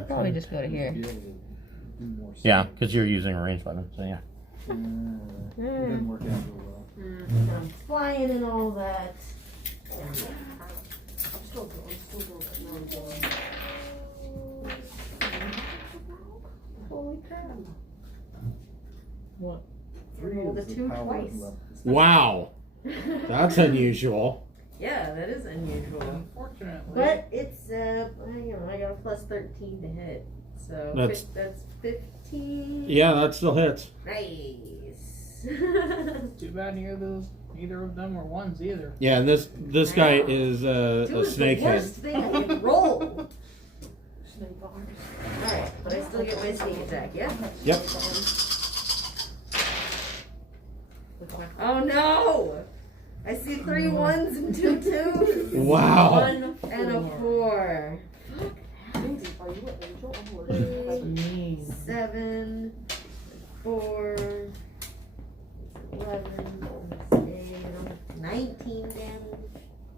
should probably just go to here. Yeah, because you're using a range button, so yeah. It didn't work out real well. I'm flying and all that. I'm still going. Holy crap. What? Roll the is 2 power twice. level. Wow, that's unusual. Yeah, that is unusual. Unfortunately. But it's, I got a plus 13 to hit. So That's- that's 15. Yeah, that still hits. Nice. Too bad neither of them were ones either. Yeah, and this guy is Two a is the snakehead. worst thing I can roll. Snake arms. Alright, but I still get my sneak attack, yeah? Yep. Oh no! I see 3 1s and 2 2s. Wow. 1 and a 4. Are you an angel? I'm 7, 4, 11, 8, 19 damage.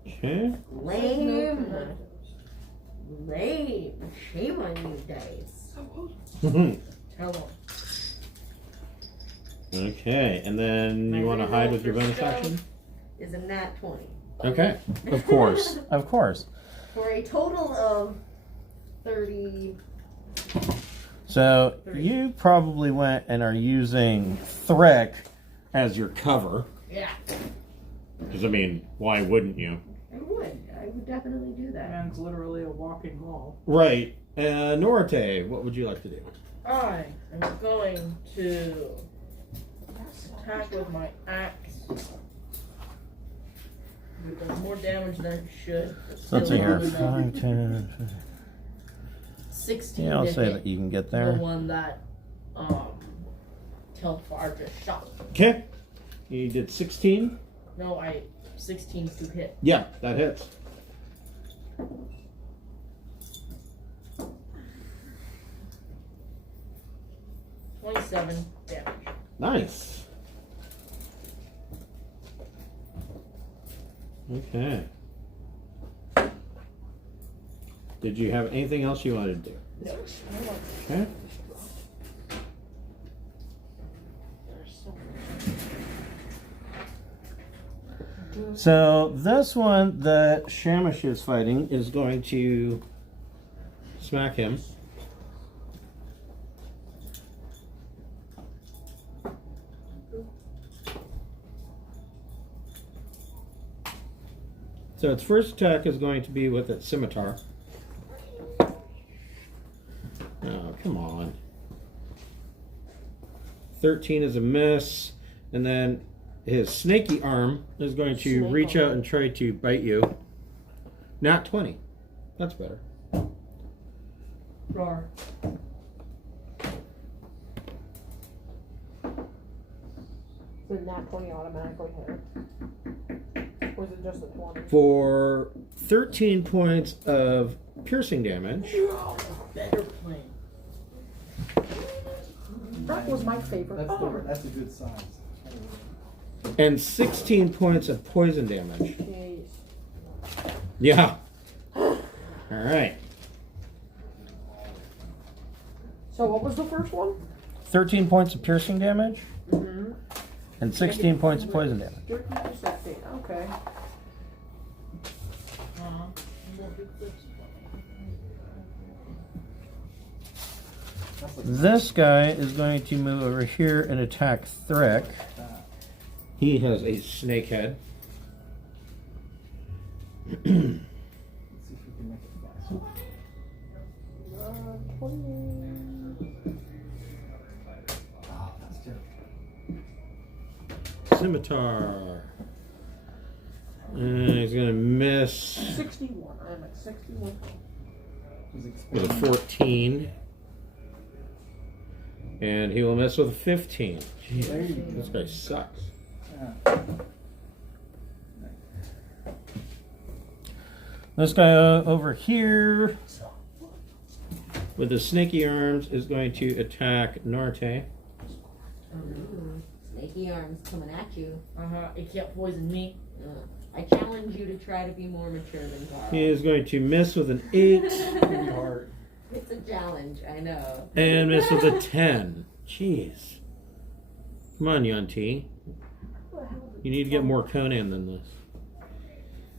Okay. Lame. Lame. Shame on you dice. Tell them. Okay, and then you want to hide with your bonus action? Is a nat 20. Okay, of course, of course. For a total of 30. So you probably went and are using Thrick as your cover. Yeah. Because, I mean, why wouldn't you? I would definitely do that. Man's literally a walking wall. Right. Norte, what would you like to do? I am going to attack with my axe. It does more damage than it should. Let's see here. Still 5, 10, 16 yeah, I'll to say hit that you can get the there. one that Telfar just shot. Okay. You did 16? No, 16 to hit. Yeah, that hits. $27 damage. Nice. Okay. Did you have anything else you wanted to do? No. Okay. So this one that Shamish is fighting is going to smack him. So its first attack is going to be with its scimitar. Oh, come on. 13 is a miss, and then his snaky arm is going to reach out and try to bite you. Not 20. That's better. Roar. So nat 20 automatically hit. Or is it just a 20? For 13 points of piercing damage. Better plan. That was my favorite part. That's a good size. And 16 points of poison damage. Jeez. Yeah. Alright. So what was the first one? 13 points of piercing damage. Mm-hmm. And 16 points of poison damage. 13 to 16. Okay. This guy is going to move over here and attack Thrick. He has a snake head. Let's see if we can make it faster. 20. Oh, that's good. Scimitar. And he's going to miss 61. I'm at 61. with a 14. And he will miss with a 15. Jeez, There you go. this guy sucks. Yeah. This guy over here with the snaky arms is going to attack Norte. Ooh, snaky arms coming at you. It can't poison me. I challenge you to try to be more mature than Carl. He is going to miss with an 8. Pretty hard. It's a challenge, I know. And miss with a 10. Jeez. Come on, Yuan-Ti. You need to get more Conan than this.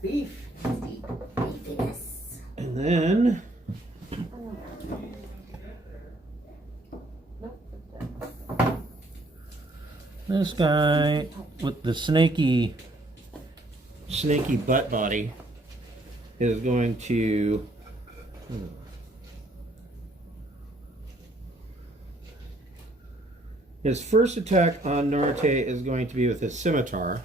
Beef. Beefiness. And then this guy with the snaky butt body is going to his first attack on Norte is going to be with his scimitar.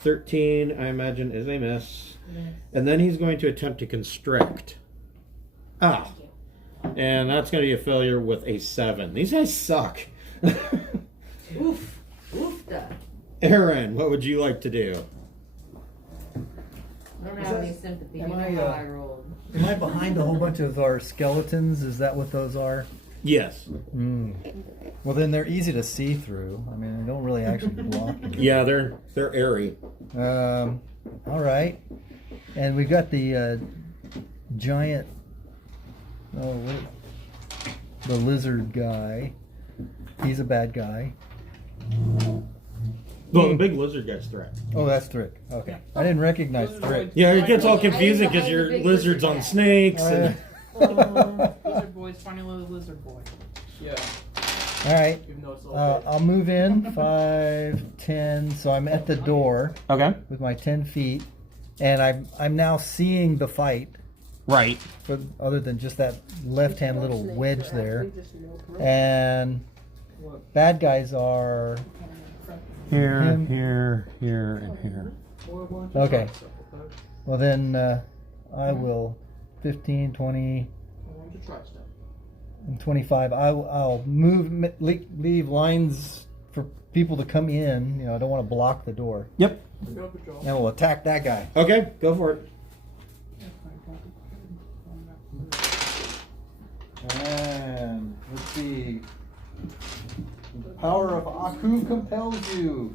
13, I imagine, is a miss. And then he's going to attempt to constrict. Ah. And that's going to be a failure with a 7. These guys suck. Oof. Oofda. Aaron, what would you like to do? I don't have any sympathy. You am know I, how I rolled. Am I behind a whole bunch of our skeletons? Is that what those are? Yes. Well, then they're easy to see through. I mean, they don't really actually block me. Yeah, they're airy. All right. And we've got the giant, the lizard guy. He's a bad guy. Well, the big lizard guy's threat. Oh, that's Thrick. Okay. I didn't recognize Thrick. Yeah, it gets all confusing because you're lizards on snakes. And... Lizard boy's funny little lizard boy. Yeah. All right. I'll move in 5, 10. So I'm at the door Okay. with my 10 feet, and I'm now seeing the fight. Right. For, other than just that left-hand little wedge there, and bad guys are Here, him. here, and here. Okay. Well then, I will 15, 20, and 25. I'll move, leave lines for people to come in. You know, I don't want to block the door. Yep. And we'll attack that guy. Okay, go for it. And let's see. The power of Aku compels you.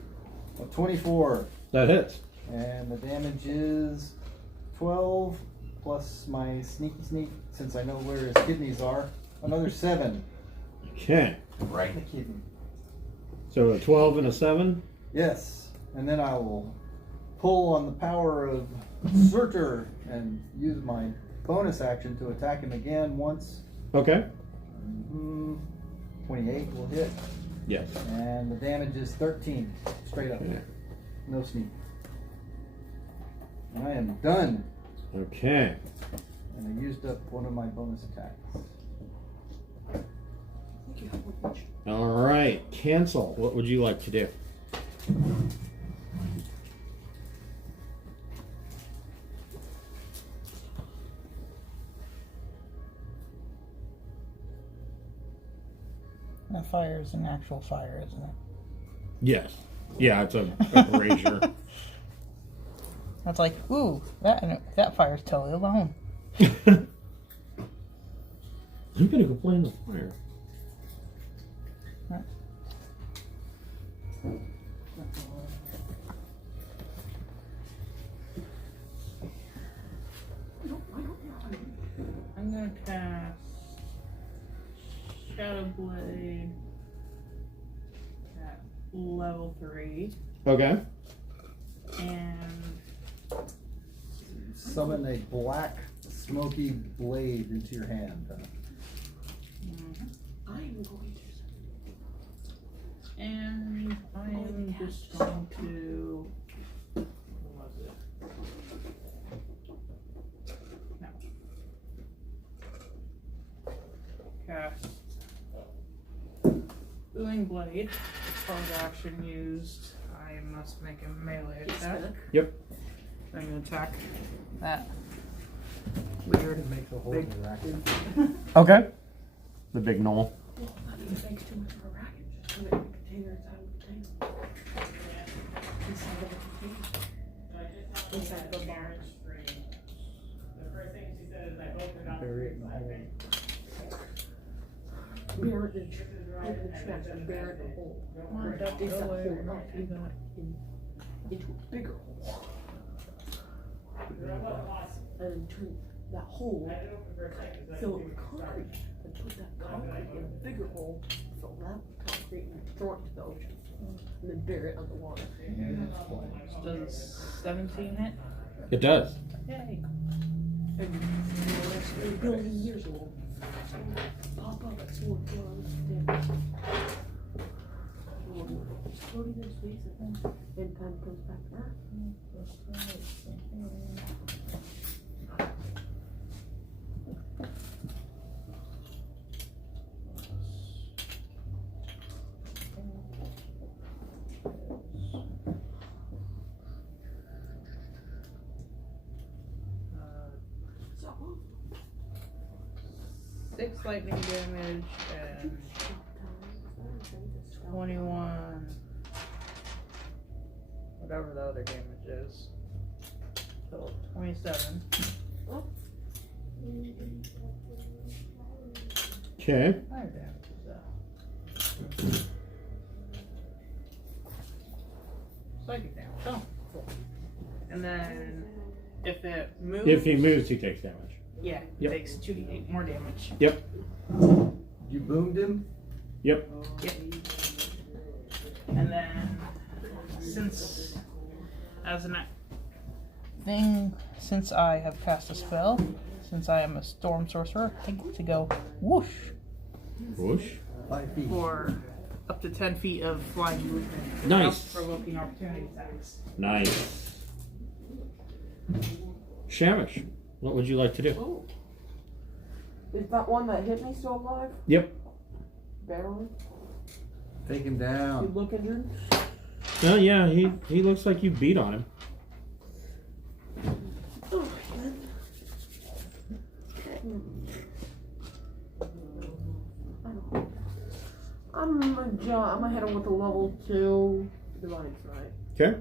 A 24. That hits. And the damage is 12 plus my sneak, since I know where his kidneys are. Another 7. Okay. Right in the kidney. So a 12 and a 7? Yes. And then I will pull on the power of Surtur and use my bonus action to attack him again once. Okay. 28 will hit. Yes. And the damage is 13. Straight up. Okay. No sneak. I am done. Okay. And I used up one of my bonus attacks. All right. Cancel. What would you like to do? That fire is an actual fire, isn't it? Yes. Yeah, it's a brazier. That's like, ooh, that fire's totally alone. I'm gonna go play in the fire. I'm gonna cast Shadow Blade at level 3 Okay. and Summon a black, smoky blade into your hand. I am going to. And I am just going to. What was it? No. Cast Booming Blade. Charge action used. I must make a melee attack. Yep. I'm gonna attack that Weird. It makes a whole big new racket. Okay. The big knoll. It makes too much of a racket. Just put it in a container inside of the container. Inside of the container. Inside the barn. Bury it in the hole. Bear the trash and bear the hole. That is a hole, not even into a bigger hole. then turn that hole, fill it with concrete, and put that concrete in a bigger hole, fill that with concrete, and throw it to the ocean. And then bury it underwater. Does 17 hit? It does. Yay. And that's 3 billion years old. Pop up at sword guns, damage. Floating in space and time comes back to Earth. So, 6 lightning damage and 21. Whatever the other damage is. So 27. Okay. Fire damage is that? Psychic damage. Oh, cool. And then if it moves. If he moves, he takes damage. Yeah, it Yep. takes 2d8 more damage. Yep. You boomed him? Yep. Yep. And then, since since I have cast a spell, since I am a storm sorcerer, I get to go whoosh Whoosh. 5 feet. for up to 10 feet of flying movement. Nice. without provoking opportunity attacks. Nice. Shamish, what would you like to do? oh. Is that one that hit me still alive? Yep. Barely? Take him You down. look injured? Oh yeah, he looks like you beat on him. Oh, man. I'm gonna hit him with a level 2 Divine Smite. Okay.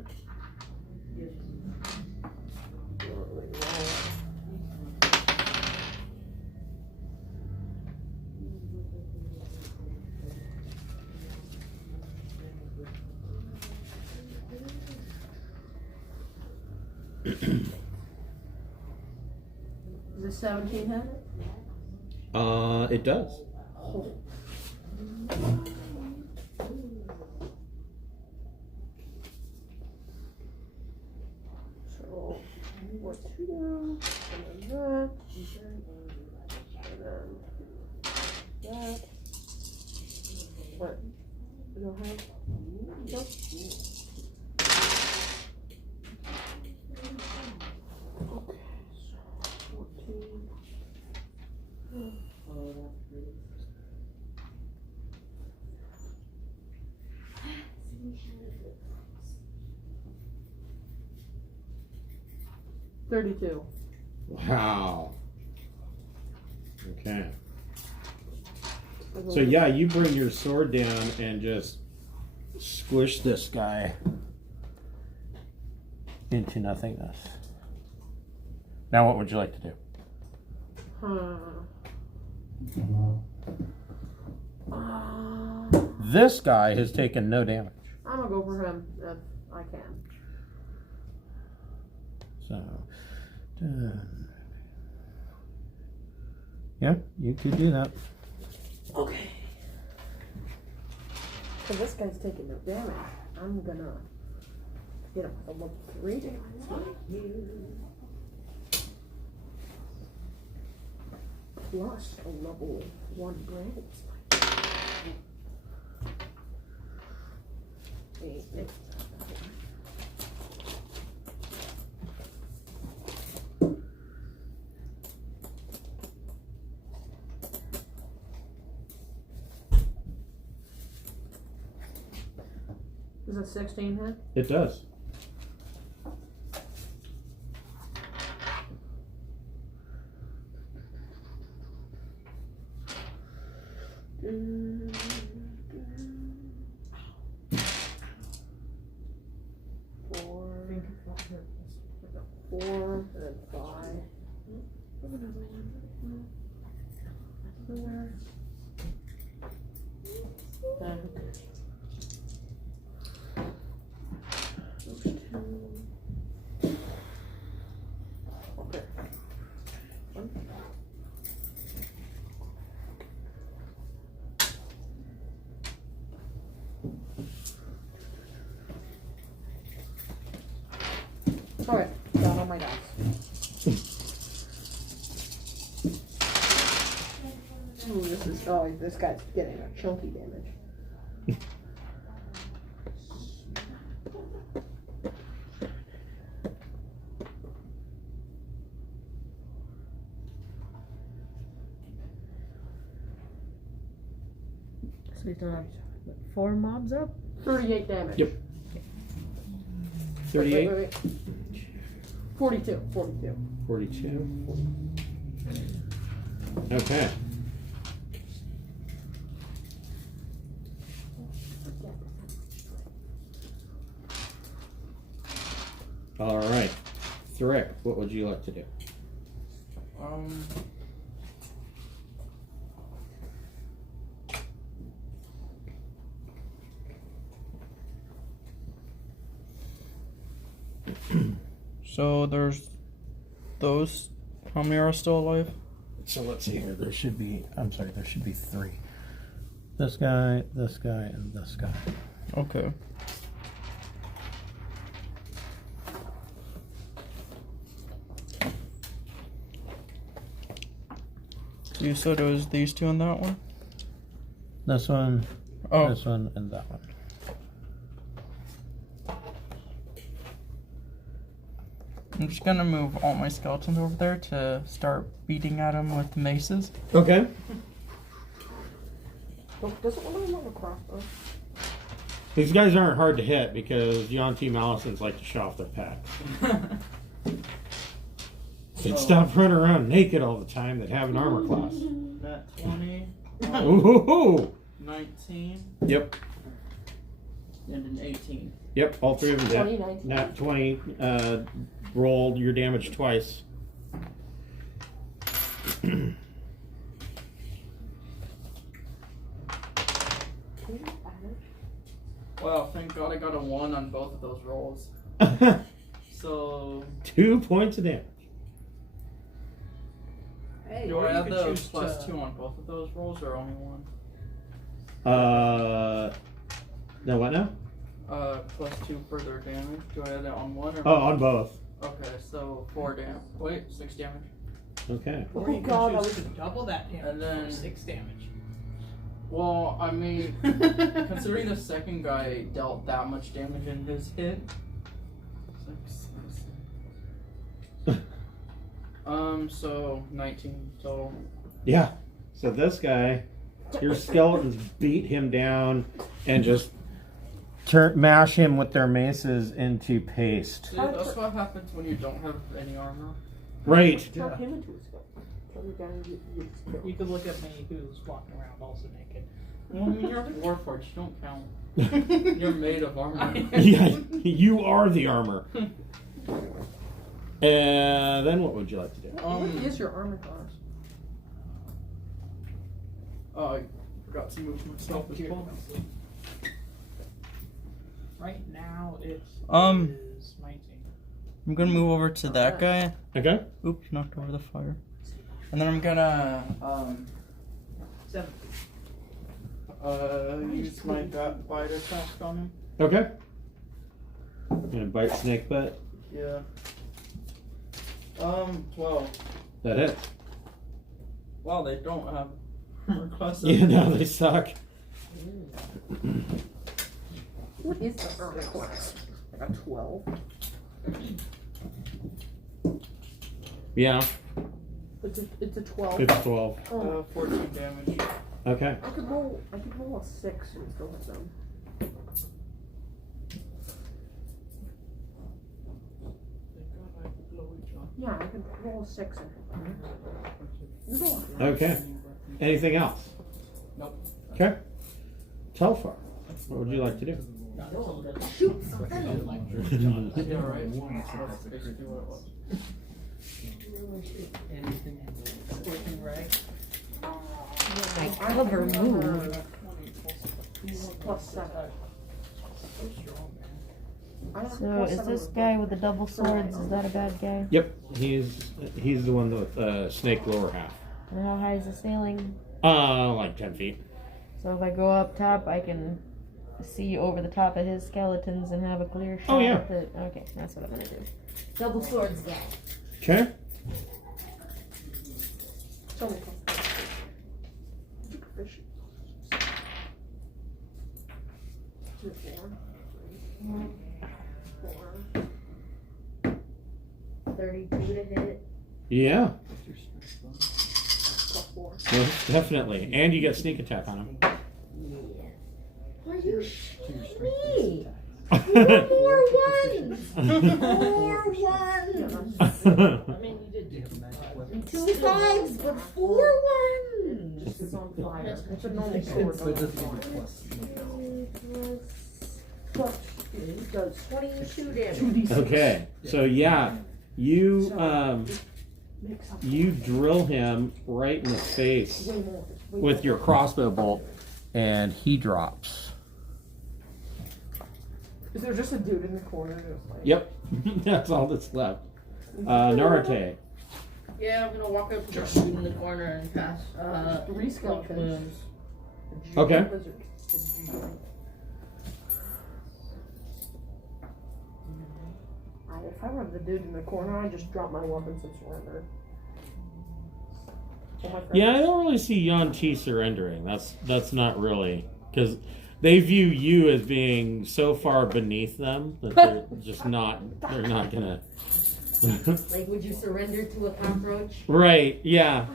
Is it 17 hit? It does. Oh. So, 1, 2 down, and then that, and then that. What? You don't have? Nope. Okay, so 14. $32. Wow. Okay. So yeah, you bring your sword down and just squish this guy into nothingness. Now what would you like to do? This guy has taken no damage. I'm gonna go for him if I can. So, yeah, you could do that. Okay. So this guy's taking no damage. I'm gonna get him with a level 3 damage. Plus a level 1 branding spike. Is a 16 hit? It does. Four, and then 5. Okay. one. Alright, down on my dice. Ooh, this guy's getting a chunky damage. So we still have what, 4 mobs up? 38 damage. Yep. 38? Wait. 42. 42. Okay. All right. Thrick, what would you like to do? So there's those. How many are still alive? So let's see here. There should be 3. This guy, and this guy. Okay. So you said it was these 2 and that one? This one, Oh. this one, and that one. I'm just gonna move all my skeletons over there to start beating at them with maces. Okay. Doesn't one of them have a crossbow? These guys aren't hard to hit because Yuan-Ti Malisons like to show off their packs. They'd stop running around naked all the time. They'd have an armor class. That 20, Ooh. 19, Yep. and an 18. Yep. All 3 of them. 20, Did. 19. Nat 20. Rolled your damage twice. Wow, thank God I got a 1 on both of those rolls. So, 2 points of damage. Hey, do or I you have could the choose plus to- 2 on both of those rolls or only 1? No, what now? Plus 2 further damage. Do I have that on 1 or Oh, on both. Okay, so 4 damage. Wait, 6 damage. Okay. Oh Or you god, can that choose was to double that damage And then- for 6 damage. Well, I mean, considering the second guy dealt that much damage in his hit. 6, so 19 total. Yeah. So this guy, your skeletons beat him down and just mash him with their maces into paste. See, that's what happens when you don't have any armor. Right. turn him into a skull. Turn the guy you just killed. You could look at me, who's walking around also naked. Well, I mean, you're Warforged, you don't count. You're made of armor. Yeah, you are the armor. And then what would you like to do? What is your armor class? Oh, I forgot to move myself as well. Right now it Um, is 19. I'm gonna move over to that guy. Okay. Oops, knocked over the fire. And then I'm gonna 7. use my bite attack on him. Okay. Gonna bite snake butt. Yeah. 12. That hits. Wow, they don't have requests. Yeah, no, they suck. What is the armor class? Like a 12? Yeah, It's a 12. it's 12. Oh, 14 damage. Okay. I could roll a 6 and still hit them. Yeah, I could roll a 6 and hit them. Okay. Anything else? Nope. Okay. Telfar, what would you like to do? Shoot! Yeah, right. That's basically what it was. My cover move. Plus 7. So is this guy with the double swords, is that a bad guy? Yep, he's the one with snake lower half. And how high is the ceiling? Like 10 feet. So if I go up top, I can see over the top of his skeletons and have a clear shot Oh, yeah. at it. Okay, that's what I'm gonna do. Double swords guy. Okay. Four. 32 to hit. Yeah, Plus 4. most definitely. And you get sneak attack on him. Yeah. Are you shitting me? Okay. Four ones! Four ones! Do you have a magic weapon? 2 5s, but 4 ones! It's on fire. It's a normal So sword. it doesn't give you plus. It does 22 damage. 2d6. Okay, so yeah, you Make something. you drill him right in the face Way more. Way with more. your crossbow bolt, and he drops. Is there just a dude in the corner just like... Yep, that's all that's left. Narate. Yeah, I'm gonna walk up to the dude in the corner and pass. 3 skeletons. moves. A Okay. giant lizard. A giant. If I were the dude in the corner, I'd just drop my weapons and surrender. All my friends- Yeah, I don't really see Yuan-Ti surrendering. That's not really, because they view you as being so far beneath them that they're just not. They're not gonna. Like, would you surrender to a cockroach? Right? Yeah.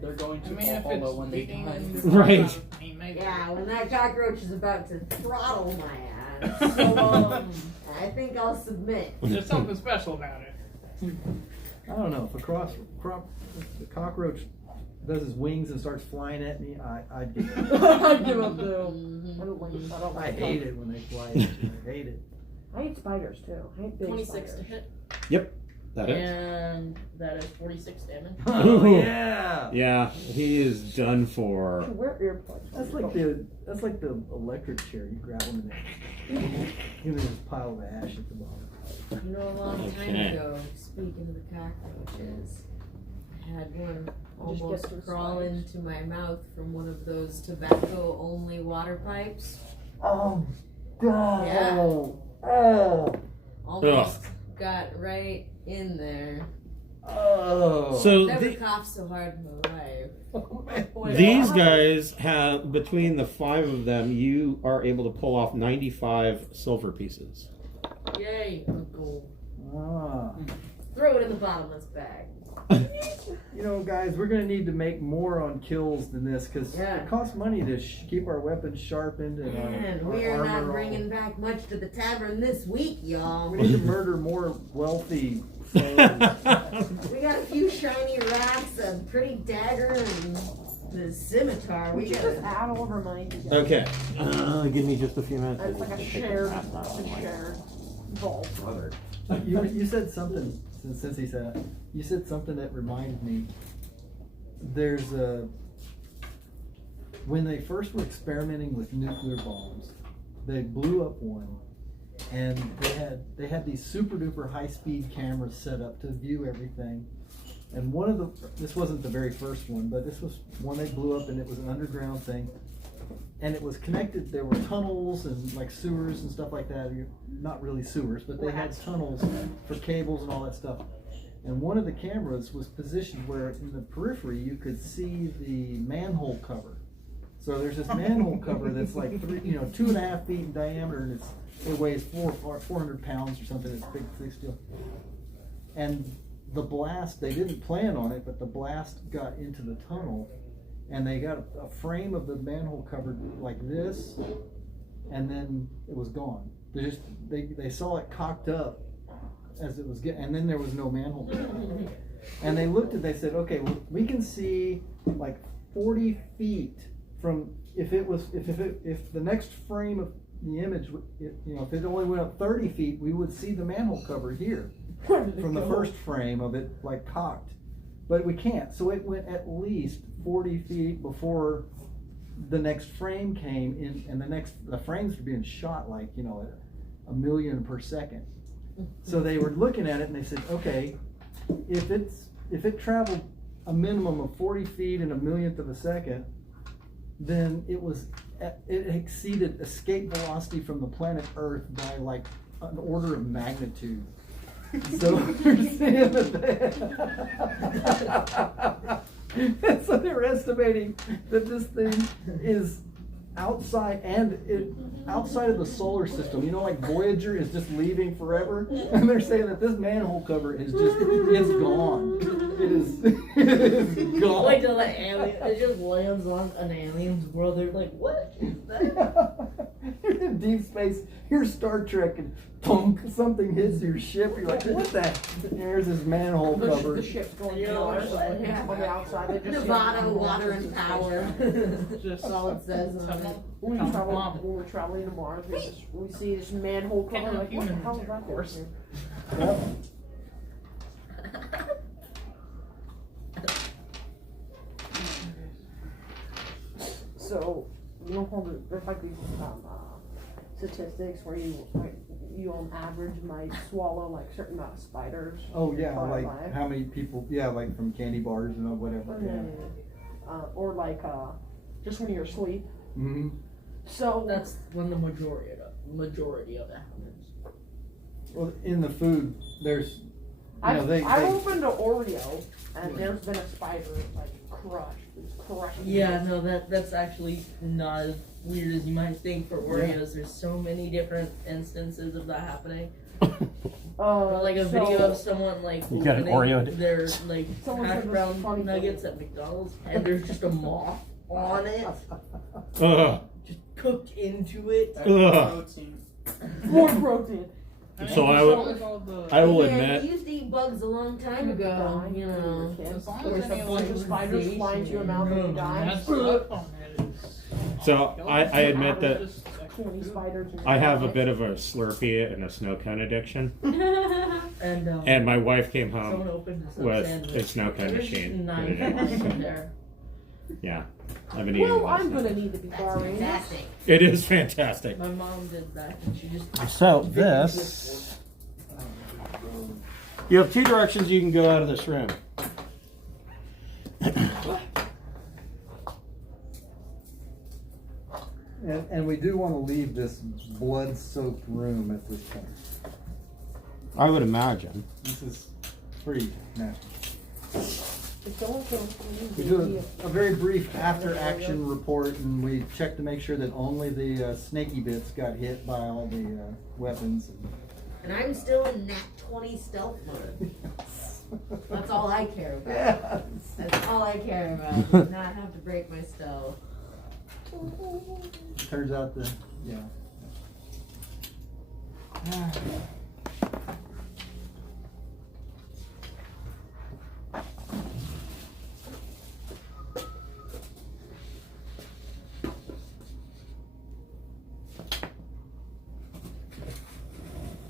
They're going I to mean, if follow it's when they leading die. and Right. I mean, maybe. Yeah, when that cockroach is about to throttle my ass. So, I think I'll submit. There's something special about it. I don't know, if the cockroach does his wings and starts flying at me, I'd give up. I'd give up too. I don't like. I don't I like. hate it when they fly at me. I hate it. I hate spiders too. I hate big 26 to spiders. hit. That is. And that is 46 damage. Oh yeah. Yeah, he is done for. Should wear earplugs. That's like the electric chair. You grab them and give me this pile of ash at the bottom. You know, a long time Okay. ago, speaking of the cockroaches, I had one Just almost get those crawl spiders. into my mouth from one of those tobacco-only water pipes. Oh God. Yeah. Oh. Almost got right in there. Oh. So Never the, coughed so hard in my life. these guys have, between the 5 of them, you are able to pull off 95 silver pieces. Yay, a gold. Ah. Throw it in the bottomless bag. You know, guys, we're gonna need to make more on kills than this because Yeah. it costs money to keep our weapons sharpened and Man, our we are not armor all- bringing back much to the tavern this week, y'all. We need to murder more wealthy foes. We got a few shiny rocks, a pretty dagger, and the scimitar. We We should got just add all of our money together. Okay. Give me just a few minutes. It's like a shared vault. You said something since he said you said something that reminded me. There's a when they first were experimenting with nuclear bombs, they blew up one, and they had these super duper high speed cameras set up to view everything. And this wasn't the very first one, but this was one they blew up, and it was an underground thing. And it was connected, there were tunnels and like sewers and stuff like that. Not really sewers, but they had tunnels for cables and all that stuff. And one of the cameras was positioned where in the periphery you could see the manhole cover. So there's this manhole cover that's like 2.5 feet in diameter, and it weighs 400 pounds or something. It's big, thick steel. And the blast, they didn't plan on it, but the blast got into the tunnel. And they got a frame of the manhole covered like this, and then it was gone. They saw it cocked up as it was getting, and then there was no manhole cover. And they looked they said, okay, well, we can see like 40 feet from if the next frame of the image, if it only went up 30 feet, we would see the manhole cover here from the first frame of it like cocked. But we can't, so it went at least 40 feet before the next frame came in, and the frames were being shot like, 1 million per second. So they were looking at it and they said, okay, if it traveled a minimum of 40 feet in 1/1,000,000th of a second, then it exceeded escape velocity from the planet Earth by like an order of magnitude. So they're saying that so they're estimating that this thing is outside of the solar system. You know, like Voyager is just leaving forever, and they're saying that this manhole cover is it's gone. It is gone. Wait till the alien, it just lands on an alien's world. They're like, what is that? You're in deep space. Here's Star Trek, and thunk, something hits your ship. You're like, what the? Here's this manhole cover. The ship's going You know, Mars, like, and on the outside they just Nevada, water and power. Just That's all it says on it. When we're traveling to Mars, we see this manhole cover. Like, what the hell is that? Of course. Yep. So, you know how there's like these statistics where you on average might swallow like certain amount of spiders. Oh yeah, per like life. how many people? Yeah, like from candy bars and whatever. Yeah. Or like just when you're asleep. Mm-hmm. So That's when the majority of it happens. Well, in the food, there's, I they opened an Oreo and there's been a spider like crushed. It's crushing. Yeah, no, that's actually not as weird as you might think for Oreos. There's so many different instances of that happening. Like a video of someone like You got an opening Oreo. their like Someone hash said this brown funny nuggets at McDonald's, and there's just a moth on it, Ugh. just cooked into it. Ugh. More protein. So I will Yeah, admit, we used to eat bugs a long time ago, you know. As long There's as a any bunch of spiders flying into your mouth and you die. that's up on it is. so I admit that 20 spiders. I have a bit of a Slurpee and a snow cone addiction, And and my wife came someone home opened this with sandwich. a snow cone There's machine. 9 flies in there. Yeah, I've been eating Well, less I'm than- gonna need to be That's borrowing this. fantastic. It is fantastic. My mom did that, and she just So this, you have 2 directions you can go out of this room. and we do want to leave this blood-soaked room at this point. I would imagine. This is pretty nasty. If someone can We do a very brief after-action report, and we check to make sure that only the snaky bits got hit by all the weapons. And I'm still in Nat 20 stealth mode. That's all I care about. Yes. That's all I care about. Do not have to break my stealth. Turns out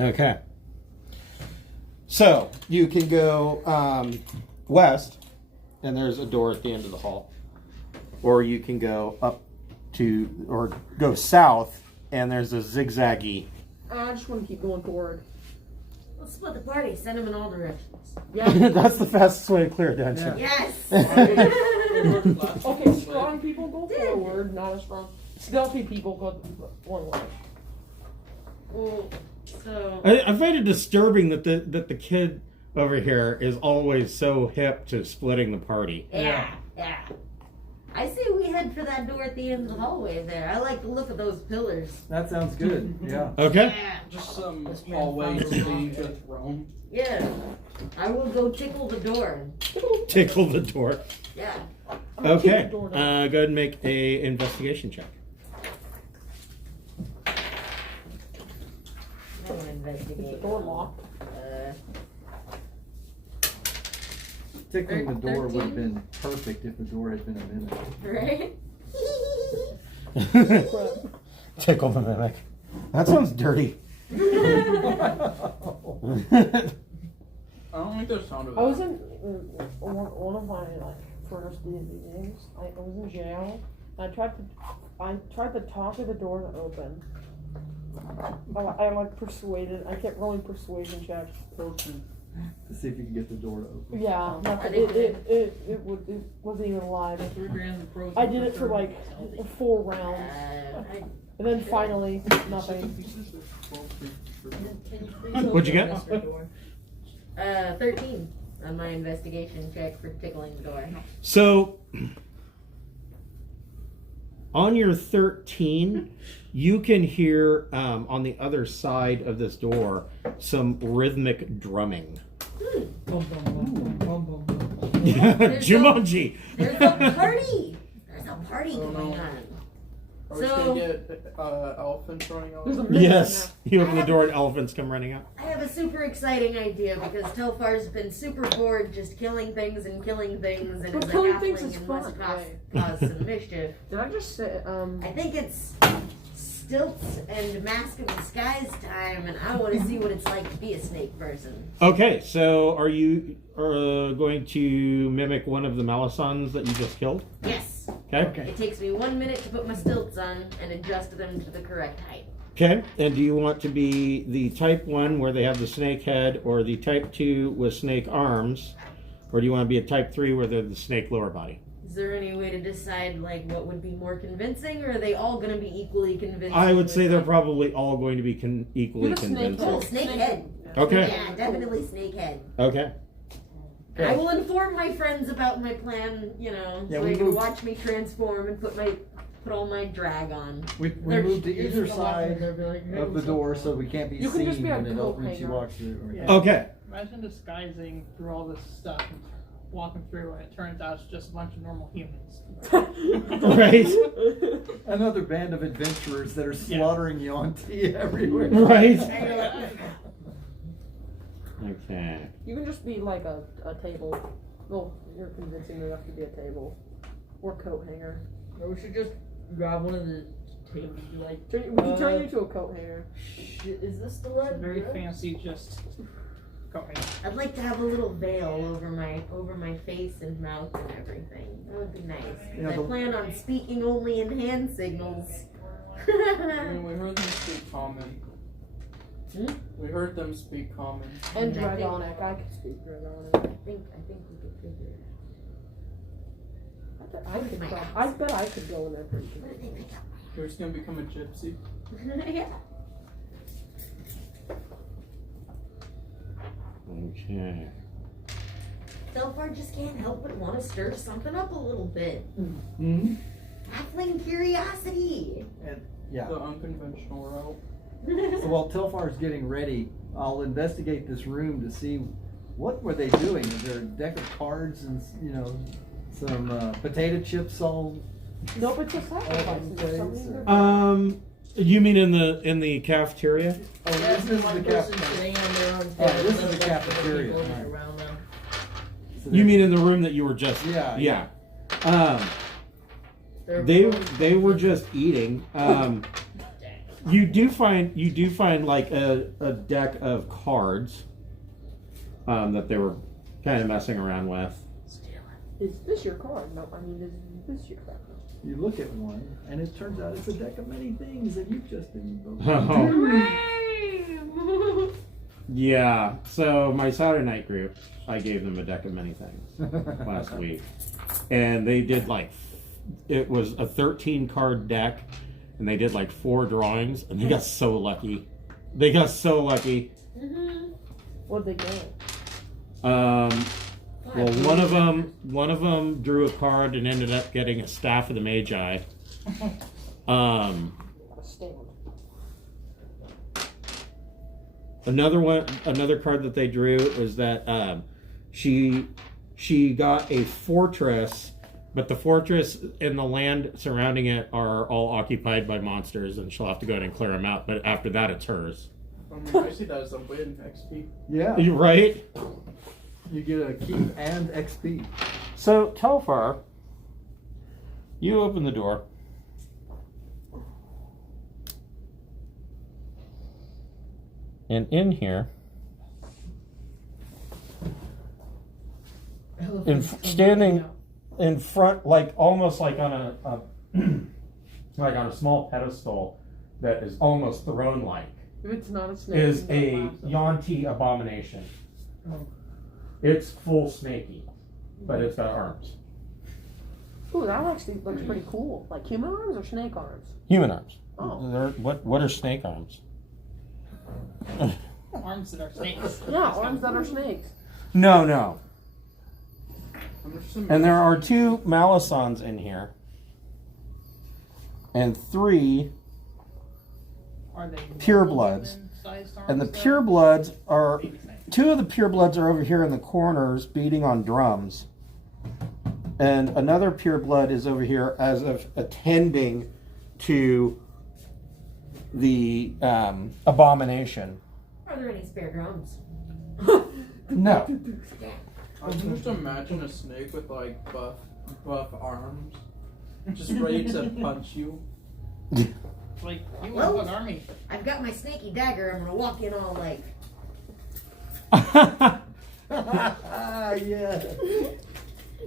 Okay. So you can go west, and there's a door at the end of the hall, or you can go up to, or go south, and there's a zigzaggy. I just want to keep going forward. Let's split the party. Send them in all directions. Yeah. That's the fastest way to clear a dungeon. Yes. Okay, strong people go forward, not as strong. Stealthy people go one way. Well, so I find it disturbing that the kid over here is always so hip to splitting the party. yeah. I say we head for that door at the end of the hallway there. I like the look of those pillars. that sounds good. Yeah. Okay. Just some This man hallway found leading a to a throne. Yeah. I will go tickle the door. Tickle the door. Yeah. Okay. Go ahead and make a investigation check. I'm gonna investigate. Is the door locked? Tickling the door would have been perfect if the door had been a minute. Right? Tickle the mimic. That sounds dirty. I don't like the sound of I was that. in one of my like first D&D games. I was in jail. And I tried to talk to the door to open, I like persuaded. I kept rolling persuasion checks. To see if you can get the door to open. Yeah, nothing. It wasn't even alive. I did it for like 4 rounds, and then finally nothing. Can you please What'd you open get? Mr. Door? 13 on my investigation check for tickling the door. So, on your 13, you can hear on the other side of this door some rhythmic drumming. Bum, bum, bum, bum, bum, bum. Jumanji! There's a party! There's a party Oh, no. going on. Are we just So- gonna get elephants running There's a out? minute Yes, you open the door and elephants come running out. I have a super exciting idea because Telfar's been super bored just killing things and is But a killing things halfling is and must fun, cause some mischief. Did I just say I think it's stilts and mask of disguise time, and I want to see what it's like to be a snake person. Okay, so are you going to mimic one of the Malisons that you just killed? Yes. Okay. It takes me 1 minute to put my stilts on and adjust them to the correct height. Okay, and do you want to be the type 1 where they have the snake head, or the type 2 with snake arms, or do you want to be a type 3 where they're the snake lower body? Is there any way to decide like what would be more convincing, or are they all going to be equally convincing? I would say they're with- probably all going to be equally You're the snake convincing. Oh, snake head. Okay. Yeah, definitely snake head. Okay. I will inform my friends about my plan, Yeah, so we they can moved- watch me transform and put all my drag on. We They're- moved to you're either just gonna walk in side there and be like, "Hey, of the what's door up, so we can't be You can seen just be a when coat when she hanger. walks through. Yeah. Okay. Imagine disguising through all this stuff and walking through, and it turns out it's just a bunch of normal humans. Right. Another band of adventurers that are Yeah. slaughtering Yuan-Ti everywhere. Right. I Okay. You can just be like a table. Well, you're convincing enough to be a table. Or coat hanger. Or we should just grab one of the tables and be like, We can turn you into a coat hanger. shit, is this the It's right very dress? fancy, just go ahead. I'd like to have a little veil over my face and mouth and everything. That would be nice. 'Cause Yeah, I but- plan on speaking only in hand signals. I mean, we heard them speak common. Hmm? We heard them speak common. And I think- Dragonic. I can speak Dragonic. I think we could figure it I bet I could go in there pretty out. What good. do they pick You're just gonna become a gypsy. up? Yeah. Okay. Delphar just can't help but want to stir something up a little bit. Hmm? Halfling curiosity. Yeah. The unconventional route. So while Telfar's getting ready, I'll investigate this room to see what were they doing. Is there a deck of cards and some potato chips all? Nope, it's a sacrifice. There's something You mean in the cafeteria? Oh, Yeah, this is one the person cafeteria. sitting on their own Oh, table, this is and the a bunch of cafeteria, people right. around them. You mean in the room that you were just? Yeah, Yeah. They're They were just eating. You do find like a deck of cards that they were kind of messing around with. Is this your card? No, I mean, is this your card? You look at one, and it turns out it's a deck of many things that you've just invoked. Oh. Yeah. So my Saturday night group, I gave them a deck of many things last week, and they did it was a 13 card deck, and they did 4 drawings, and they got so lucky. What'd they get? Well, one of them drew a card and ended up getting a staff of the Mage. A stand. Another card that they drew was that she got a fortress, but the fortress and the land surrounding it are all occupied by monsters, and she'll have to go in and clear them out. But after that, it's hers. I mean, I see that as a win, XP. Yeah, You right? you get a key and XP. So Telfar, you open the door. And in here, standing in front, almost like on a like on a small pedestal, that is almost throne-like If it's not a snake, is it's a not last. Yuan-Ti abomination. Oh. It's full snaky, but it's got arms. Ooh, that actually looks pretty cool. Like human arms or snake arms? Human arms. Oh. What are snake arms? Arms that are snakes. Yeah, arms that are snakes. No. I'm just And there are 2 Malisons in here. And 3 Are they Purebloods. human-sized arms, and the though? purebloods are Baby snakes. 2 of the purebloods are over here in the corners beating on drums. And another pureblood is over here as of attending to the abomination. Are there any spare drums? No. I can just imagine a snake with like buff arms, just ready to punch you. Like, you Well- want an army. I've got my snaky dagger. I'm gonna walk in all like Yeah.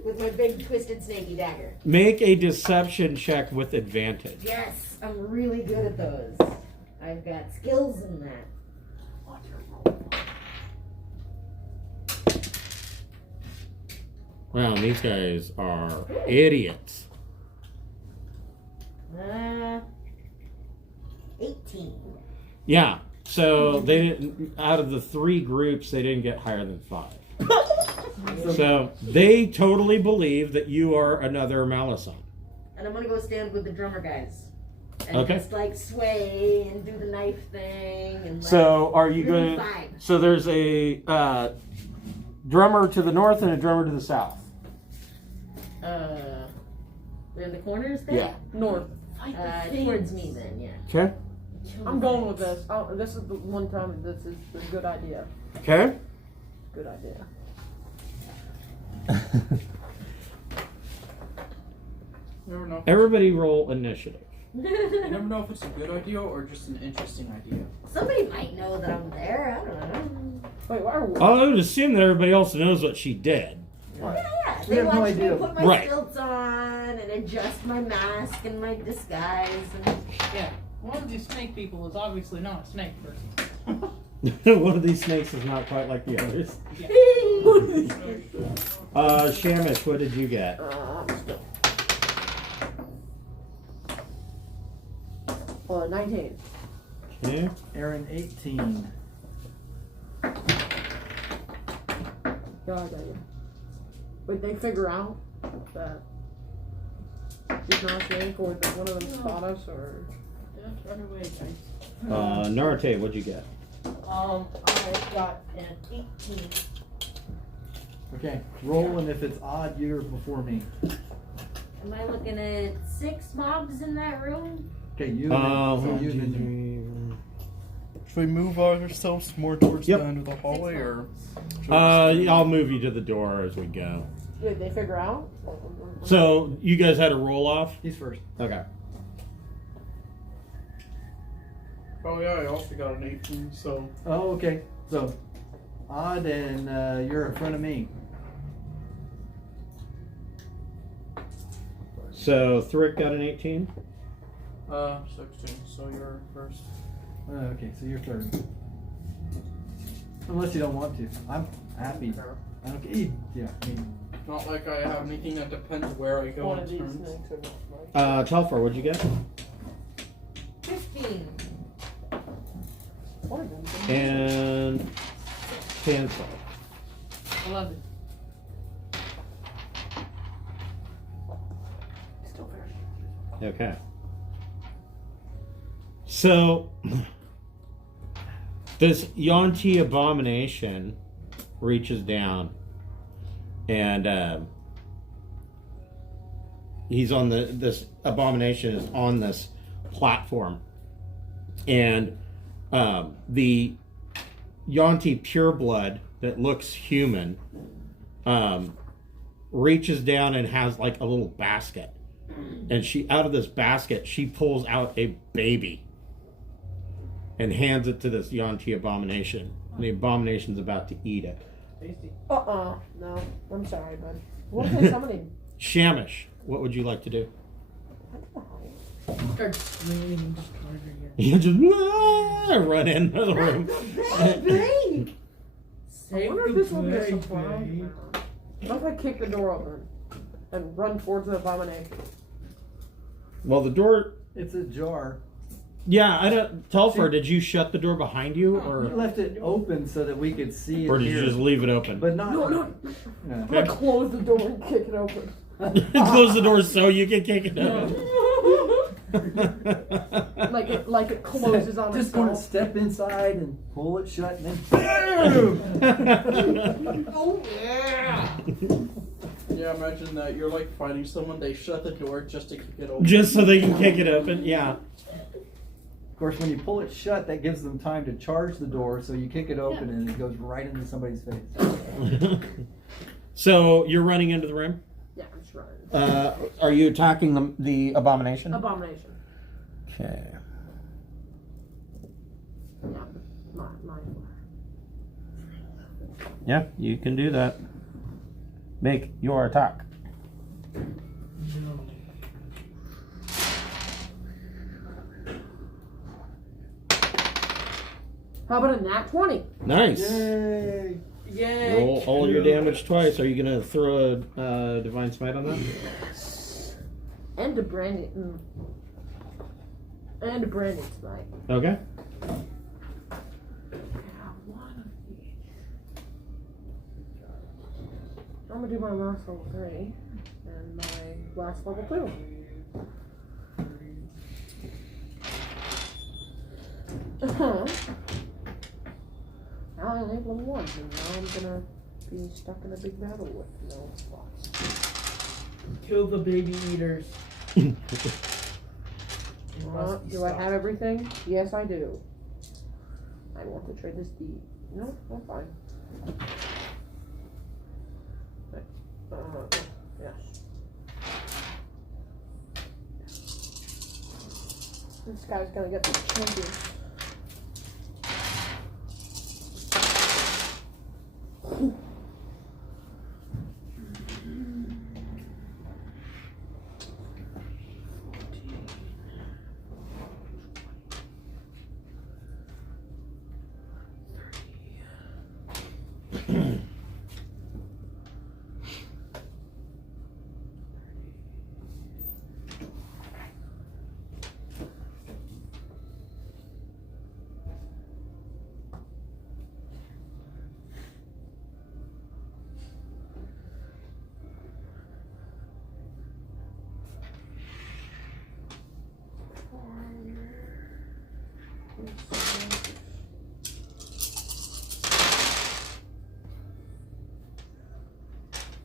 with my big twisted snaky dagger. Make a deception check with advantage. Yes, I'm really good at those. I've got skills in that. Wow, these guys are idiots. 18. Yeah. So they didn't. Out of the 3 groups, they didn't get higher than 5. So they totally believe that you are another Malison. And I'm gonna go stand with the drummer guys. And Okay. just like sway and do the knife thing and like, So are you really going? fine. So there's a drummer to the north and a drummer to the south. We're in the corners there? Yeah. North. Towards me then, yeah. Okay. I'm going with this. Oh, this is the one time this is a good idea. Okay. Good idea. Never know. Everybody roll initiative. You never know if it's a good idea or just an interesting idea. Somebody might know that I'm there. I don't know. Wait, why are we? I would assume that everybody else knows what she did. Yeah. We They have no watched me idea. put my Right. stilts on and adjust my mask and my disguise. And Yeah. One of these snake people is obviously not a snake person. One of these snakes is not quite like the others. Shamish, what did you get? Still. 19. Okay. Aaron 18. God, wait, they figure out that she's not a snake, or did one of them spot us, or? Yeah, run away, guys. Narate, what'd you get? I got an 18. Okay, roll, and if it's odd, you're before me. am I looking at 6 mobs in that room? Okay, you. So you and Should we move ourselves more towards Yep. the end of the hallway, or? I'll move you to the door as we go. Did they figure out? So you guys had a roll off? he's first. Okay. Oh yeah, I also got an 18, so Oh, okay. So, odd, and you're in front of me. So Thrick got an 18. 16. So you're first. Okay, so you're third. Unless you don't want to. I'm happy. I don't care. Yeah, I mean, Not like I have anything that depends where I go One in of these turns. snakes are not like. Telfar, what'd you get? 15. One of them. And cancel. 11. Still very. Okay. So this Yuan-Ti abomination reaches down and he's on this abomination is on this platform, and the Yuan-Ti pureblood that looks human reaches down and has like a little basket, and she out of this basket she pulls out a baby and hands it to this Yuan-Ti abomination, and the abomination's about to eat it. Tasty. No. I'm sorry, bud. What if they summoning? Shamish, what would you like to do? Start screaming and just charging it. You just run into the room. Baby! I wonder if this will be a surprise round. What if I kick the door open and run towards the abomination? Well, the door. It's ajar. Yeah, I don't. Telfer, did you shut the door behind you, You or left it open so that we could see it. did you just leave it open? But not. No. Yeah. I'm gonna close the door and kick it open. Close the door so you can kick it open. like it closes on Just gonna itself. step inside and pull it shut and then boom! Oh, yeah! Yeah, imagine that. You're like fighting someone, they shut the door just to kick it open. Just so they can kick it open. Yeah. Of course, when you pull it shut, that gives them time to charge the door, so you kick it open and it goes right into somebody's face. So you're running into the room. Yeah, I'm just running. Are you attacking the abomination? Abomination. Okay. Yeah, mine. Yeah, you can do that. Make your attack. How about a nat 20? Nice. Yay! Yay! Roll all your damage twice. Are you gonna throw a divine smite on that? And a branding. And a branding smite. Okay. I'm gonna do my last level 3 and my last level 2. Now I only have level 1, and now I'm gonna be stuck in a big battle with no spots. Kill the baby eaters. Do I have everything? Yes, I do. I want to trade this deed. No, I'm fine. Yes. This guy's gonna get the champion.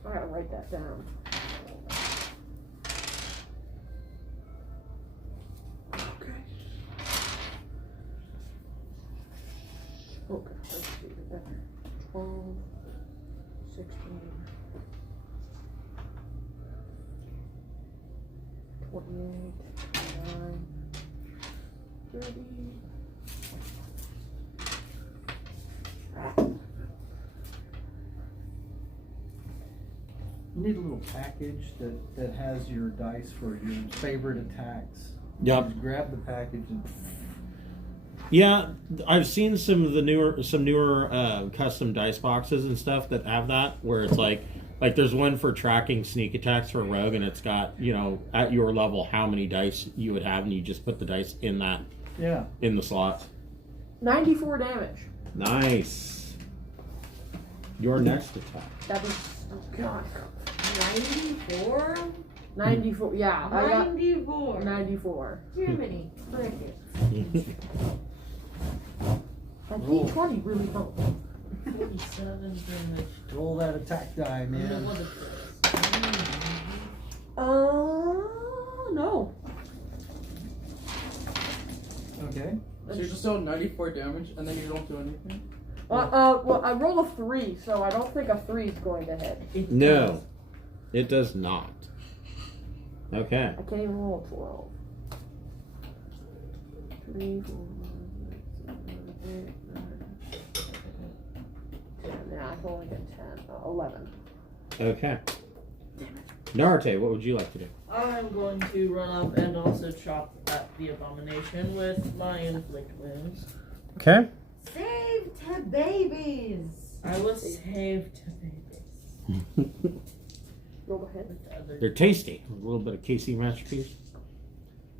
I gotta write that down. Okay. Okay, let's see. 12, 16, 28, 29, 30. You need a little package that has your dice for your favorite attacks. Yep. Just grab the package and Yeah, I've seen some newer custom dice boxes and stuff that have that, where it's like there's one for tracking sneak attacks for a rogue, and it's got, at your level how many dice you would have, and you just put the dice in that in the slot. 94 damage. Nice. Your next attack. That was, oh god. 94? 94, yeah. I got 94. 94. Jiminy crickets. That D20 really helped. 47 damage. roll that attack die, man. What is this? No. Okay. So you're just doing 94 damage and then you don't do anything? Well, I rolled a 3, so I don't think a 3 is going to hit. No, it does not. Okay. I can't even roll a 12. 3, 4, 5, 6, 7, 8, 9, 10. Yeah, I can only get 10. 11. Okay. Damn it. Narate, what would you like to do? I'm going to run up and also chop at the abomination with my inflict wounds. Okay. Save to babies. I will save to babies. Go ahead. With the other. They're tasty. A little bit of KC masterpiece.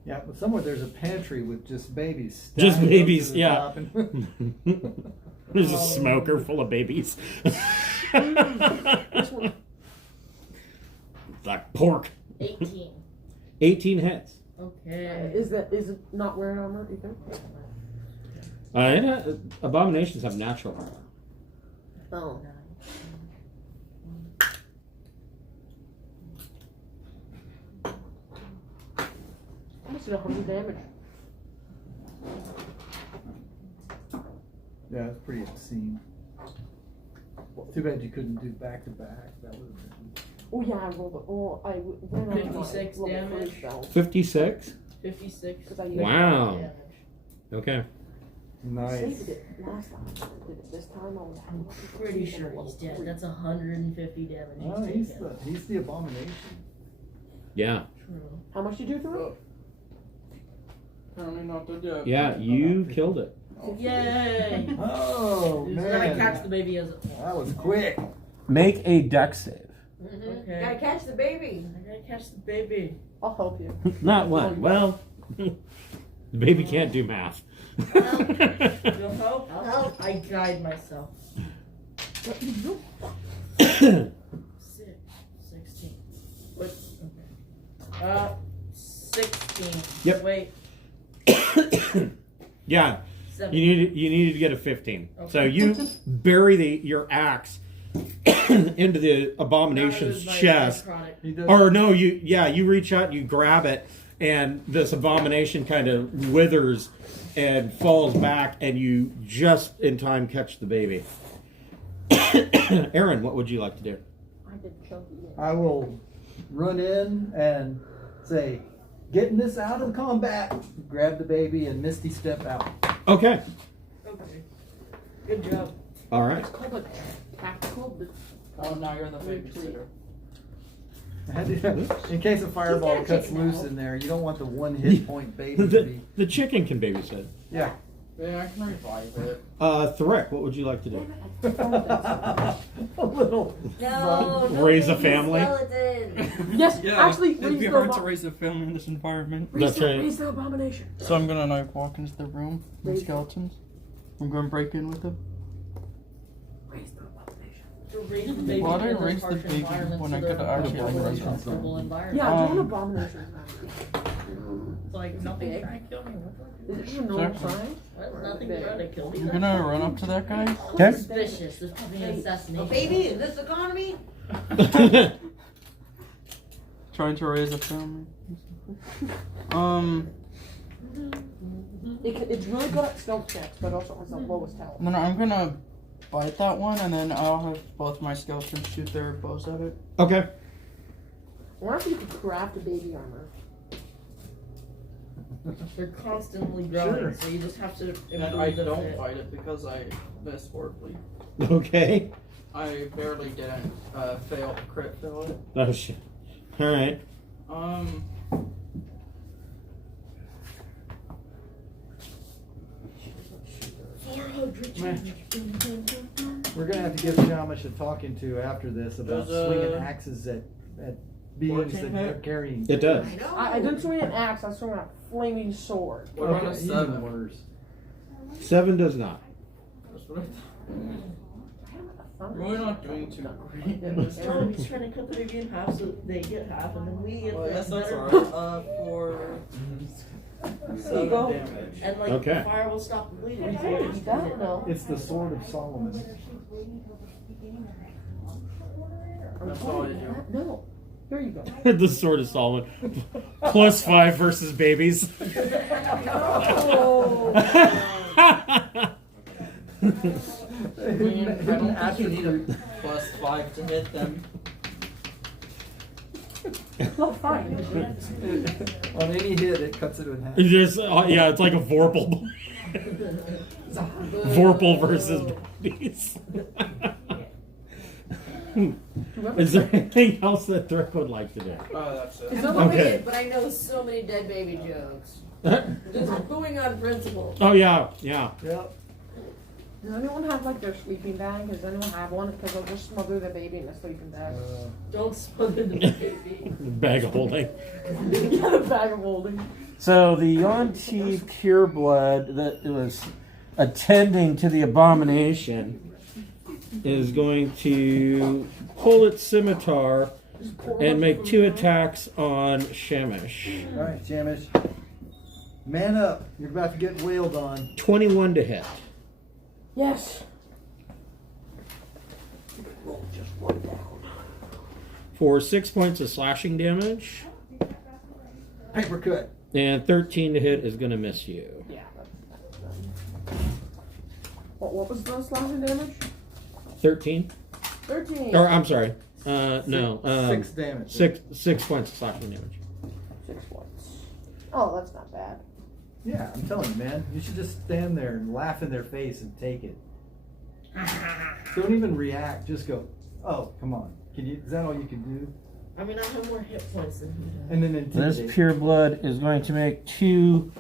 Yeah, but somewhere there's a pantry with just babies. Just stacked up babies, to the yeah. top and- There's a smoker full of babies. Like pork. 18. 18 hits. Okay. Is it not wearing armor, you think? Abominations have natural armor. Oh. I just did 100 damage. Yeah, it's pretty obscene. Well, too bad you couldn't do back to back. That would have been. Oh yeah, I rolled it. Oh, I ran out of my 56 level damage. 3 spell. 56? 56. 'Cause I used Wow. damage. Okay. I Nice. saved it last time. I did it this time. I was I'm pretty sure he's dead. That's 150 damage. Oh, He's he's taken. he's the abomination. Yeah. True. How much did you do through it? Apparently not to do it. Yeah, you killed it. Yay! Oh Who's gonna man, catch the baby as it that was quick. Make a dex save. Okay. Gotta catch the baby. I gotta catch the baby. I'll help you. Not one. Well, the baby can't do math. You'll help? I'll help. I guide myself. 16. What? Okay. 16. Yep. Wait. Yeah, 7. you needed to get a 15. Okay. So you bury your axe into the abomination's chest. He does. Or no, you reach out, you grab it, and this abomination kind of withers and falls back, and you just in time catch the baby. Aaron, what would you like to do? I did chunky. I will run in and say, "Getting this out of combat." Grab the baby and Misty step out. Okay. Okay. Good job. All right. It's called a tactical. Oh, now you're the babysitter. I had to- in case a fireball He's got a cuts chicken loose now. in there, you don't want the one hit point baby to be. The chicken can babysit. Yeah. Yeah, I can revive it. Thrick, what would you like to do? A little. No, no Raise a baby family? skeleton. Yes, Yeah, actually, it'd be hard to raise a family in this environment. That's right. Raise the abomination. So I'm gonna like walk into the room with Raise- skeletons. I'm gonna break in with them. Raise the abomination. To raise the baby Why do I in a raise the harsh baby environment when so I they're could actually, comfortable like, in a raise them? comfortable environment. Yeah, do an Um, abomination. Like nothing trying to kill me. Is it just a normal Sure. size? What? Nothing trying to kill me. I'm gonna run up to that guy. Okay. Suspicious. This could be an assassination. A baby in this economy? Trying to raise a family. It's really good at stealth checks, but also has the lowest health. Then I'm gonna bite that one, and then I'll have both my skeletons shoot their bows at it. Okay. I wonder if you could craft a baby armor. They're constantly growing, Sure. so you just have to And improve I the don't fit. fight it because I missed horribly. Okay. I barely didn't crit fail it. Oh shit. All right. We're gonna have to give Shamash a talking to after this about Does, swinging axes at beings 14 that are hit? carrying. It does. I know. I didn't swing an axe, I swung a flaming sword. What about a Okay, even 7? worse. 7 does not. That's what I thought. Thunder. We're really not doing too great. He's trying to cut the baby in half so they get half, and then we get Well, I the guess that's better alright. For There you 7 go. damage. And like Okay. the fire will stop the bleeding. I don't know. It's the sword of Solomon. That's all I do. No. Here you go. The sword of Solomon. +5 versus babies. I don't actually need a +5 to hit them. Well, fine. On any hit, it cuts it in half. There's, yeah, it's like a Vorpal. Vorpal versus babies. Is there anything else that Thrick would like to do? Oh, that's it. It's not Okay. wicked, but I know so many dead baby jokes. Just going on principle. Oh yeah, yeah. Yep. Does anyone have like their sleeping bag? Does anyone have one? Because I'll just smother the baby in a sleeping bag. Don't smother the baby. Bag of holding. Yeah, the bag of holding. So the Yuan-Ti pureblood that was attending to the abomination is going to pull its scimitar and make 2 attacks on Shamish. Alright, Shamish. Man up. You're about to get wailed on. 21 to hit. Yes. For 6 points of slashing damage. Paper cut. And 13 to hit is going to miss you. Yeah. What was the slashing damage? 13? 13. Or, I'm sorry. No. 6 damage. 6 points of slashing damage. 6 points. Oh, that's not bad. Yeah, I'm telling you, man. You should just stand there and laugh in their face and take it. Don't even react. Just go, oh, come on. Can you? Is that all you can do? I mean, I have more hit points than he does. And then This intimidate. pureblood is going to make 2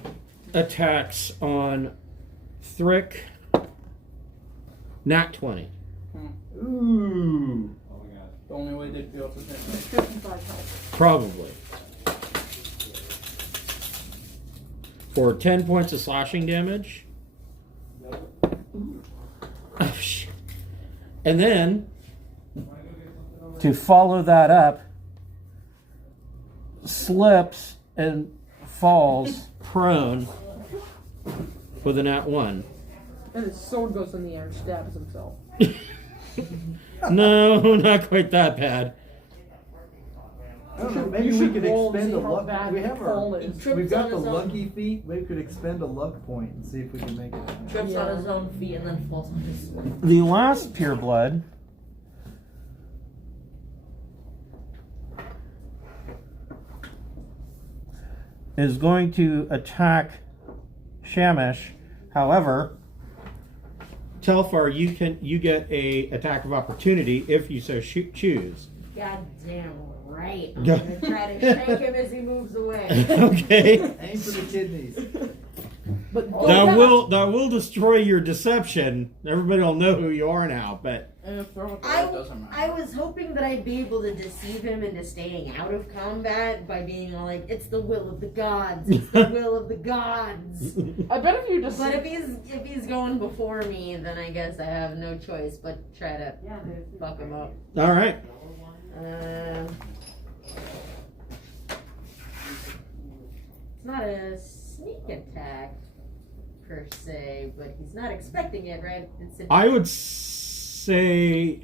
attacks on Thrick. Nat 20. Ooh. The only way they'd be able to hit me. 55 health. Probably. For 10 points of slashing damage. Oh, shit. And then, to follow that up, slips and falls prone with a nat 1. And his sword goes in the air and stabs himself. No, not quite that bad. I don't know. Maybe You we should could roll and expend see a how luck. bad We the have fall our. is. Trips We've got on the his own- lucky feet. We could expend a luck point and see if we can make it. Trips Yeah. on his own feet and then falls on his sword. The last pureblood is going to attack Shamish. However, Telfar, you get a attack of opportunity if you so choose. Goddamn right. I'm Go- gonna try to shake him as he moves away. Okay. Aim for the kidneys. But That will destroy your deception. Everybody will know who you are now, but It doesn't I matter. was hoping that I'd be able to deceive him into staying out of combat by being all like, "It's the will of the gods. It's the will of the gods." I bet if you just. But if he's going before me, then I guess I have no choice but try to fuck him up. all right. It's not a sneak attack per se, but he's not expecting it, right? It's I would say,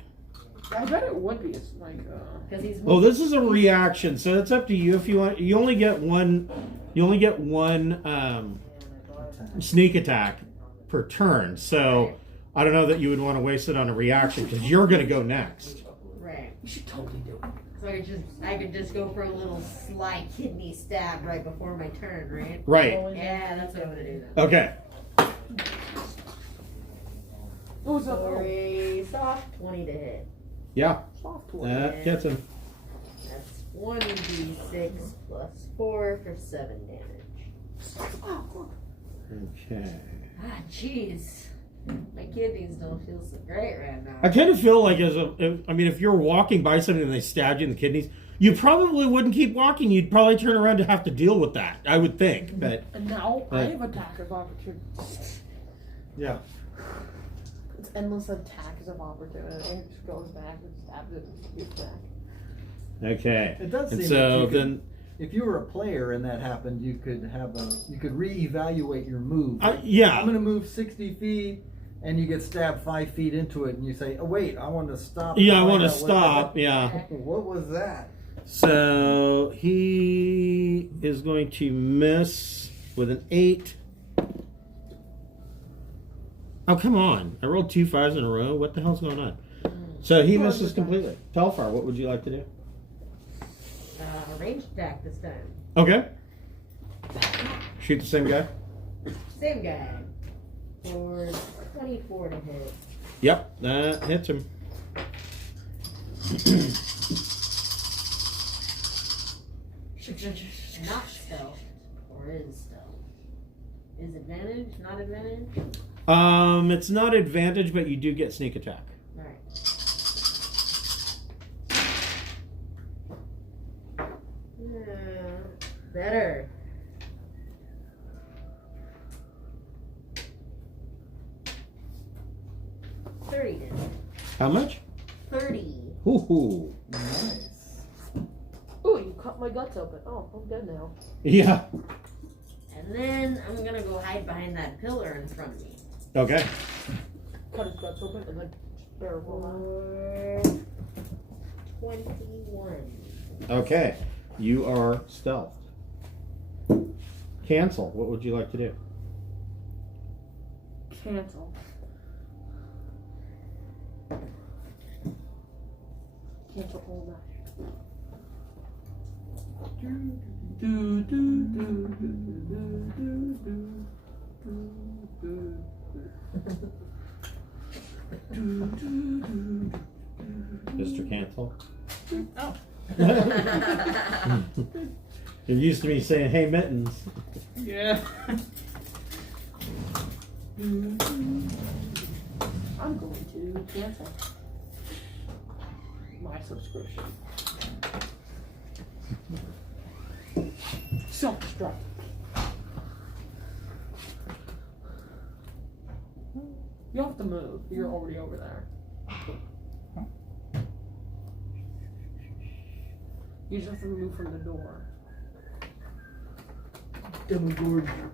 I bet it would be. It's like. because he's well, this is a reaction, so it's up to you if you want. You only get one. You only get one sneak attack per turn. So I don't know that you would want to waste it on a reaction because you're going to go next. right. You should totally do it. So I could just go for a little sly kidney stab right before my turn, right? Right. Yeah, that's what I'm gonna do then. Okay. Who's up? For a soft 20 to hit. Yeah. Soft one. That gets him. That's 1d6 plus 4 for 7 damage. Okay. Ah, jeez. My kidneys don't feel so great right now. I kind of feel like if you're walking by something and they stabbed you in the kidneys, you probably wouldn't keep walking. You'd probably turn around to have to deal with that. I would think, but And now I have attack of opportunity. Yeah. It's endless attacks of opportunity. It just goes back and stabs it and gets back. okay. It does And seem so like you then, if you were a player and that happened, you could reevaluate your move. yeah. I'm gonna move 60 feet, and you get stabbed 5 feet into it, and you say, "Oh wait, I want to stop." Yeah, I want to Find out stop. Yeah. What was that? So he is going to miss with an 8. Oh, come on. I rolled 2 5s in a row. What the hell's going on? So he misses completely. Telfar, what would you like to do? Ranged attack this time. Okay. Shoot the same guy? Same guy. For 24 to hit. Yep, that hits him. Not stealth. Or is stealth? Is advantage? Not advantage? It's not advantage, but you do get sneak attack. Alright. Better. $30. How much? 30. Hoo-hoo. Nice. Ooh, you cut my guts open. Oh, I'm dead now. Yeah. And then I'm gonna go hide behind that pillar in front of me. Okay. Cut his guts open and then barrel roll For 21. Okay. You are stealth. Cancel. What would you like to do? Cancel. Cancel all that. Mr. Cancel? Oh. You're used to me saying, hey, Mittens. Yeah. I'm going to cancel my subscription. Self-destruct. You have to move. You're already over there. You just have to move from the door. Demogorgon.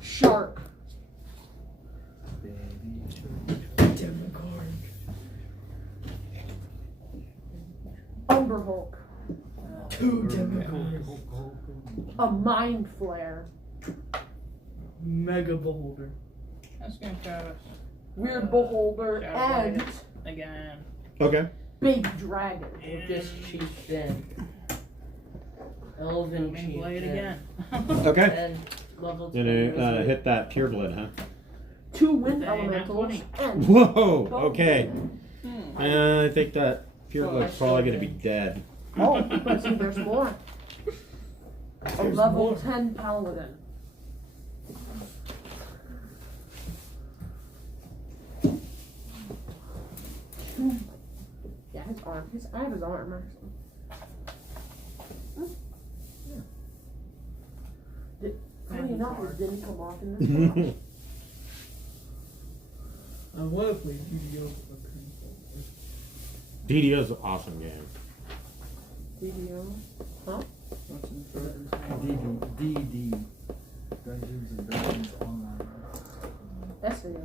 Shark. Demogorgon. Umberhulk. Two Demogorgons. A mind flare. Mega Beholder. That's gonna cut us Weird beholder Yeah, and again. Okay. big dragon. Orcish chieftain. Elven Let me play it chieftain. again. Okay. And level 2 Gonna wizard. hit that pureblood, huh? 2 wind Dang, not elementals 20. and Whoa. Okay. Hmm. I think that pureblood's probably gonna be dead. oh, but see, there's more. A level 10 paladin. Yeah, his arm. I have his arm actually. Funny enough, it didn't come off in this one. I want to play GDO. DDO's an awesome game. DDO. DD. Dungeons and Dragons Online. SEO.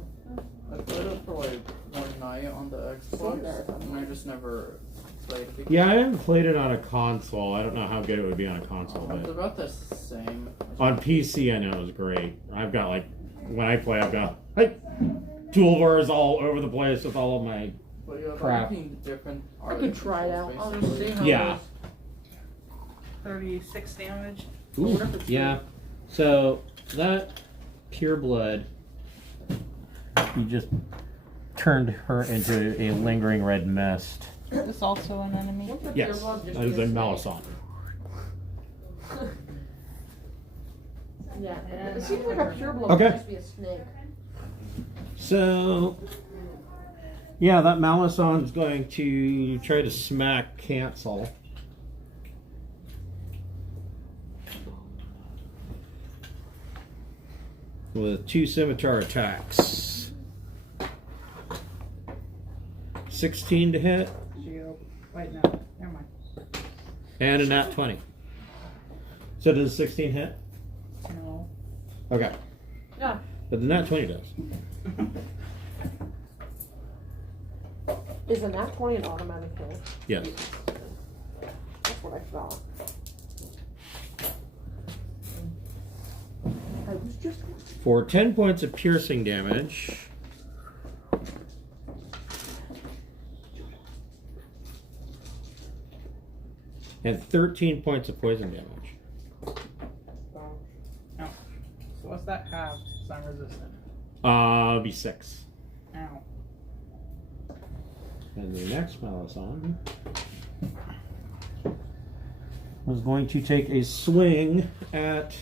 I played it for like one night on the Xbox, and I just never played it again. Yeah, I haven't played it on a console. I don't know how good it would be on a console, It's but about the same. on PC I know it was great. I've got like, when I play, I've got like toolbars all over the place with all of my But yeah, crap. everything different. I could try it out. I'll just see how Yeah. it is. 36 damage. Ooh, yeah. So that pureblood, you just turned her into a lingering red mist. Is this also an enemy? What's the Yes, pure blood just that is be a snake? Malison. Yeah, Yeah, it seems like a pure blood Okay. would just be a snake. So, yeah, that Malison's going to try to smack Cancel. With 2 scimitar attacks. 16 to hit, Shield. Wait, no. Never mind. and a nat 20. So does 16 hit? No. Okay. Yeah. But the nat 20 does. Is a nat 20 an automatic kill? Yes. That's what I thought. I was just. For 10 points of piercing damage. And 13 points of poison damage. So what's that have? Because I'm resistant. It'll be 6. And the next Melisande was going to take a swing at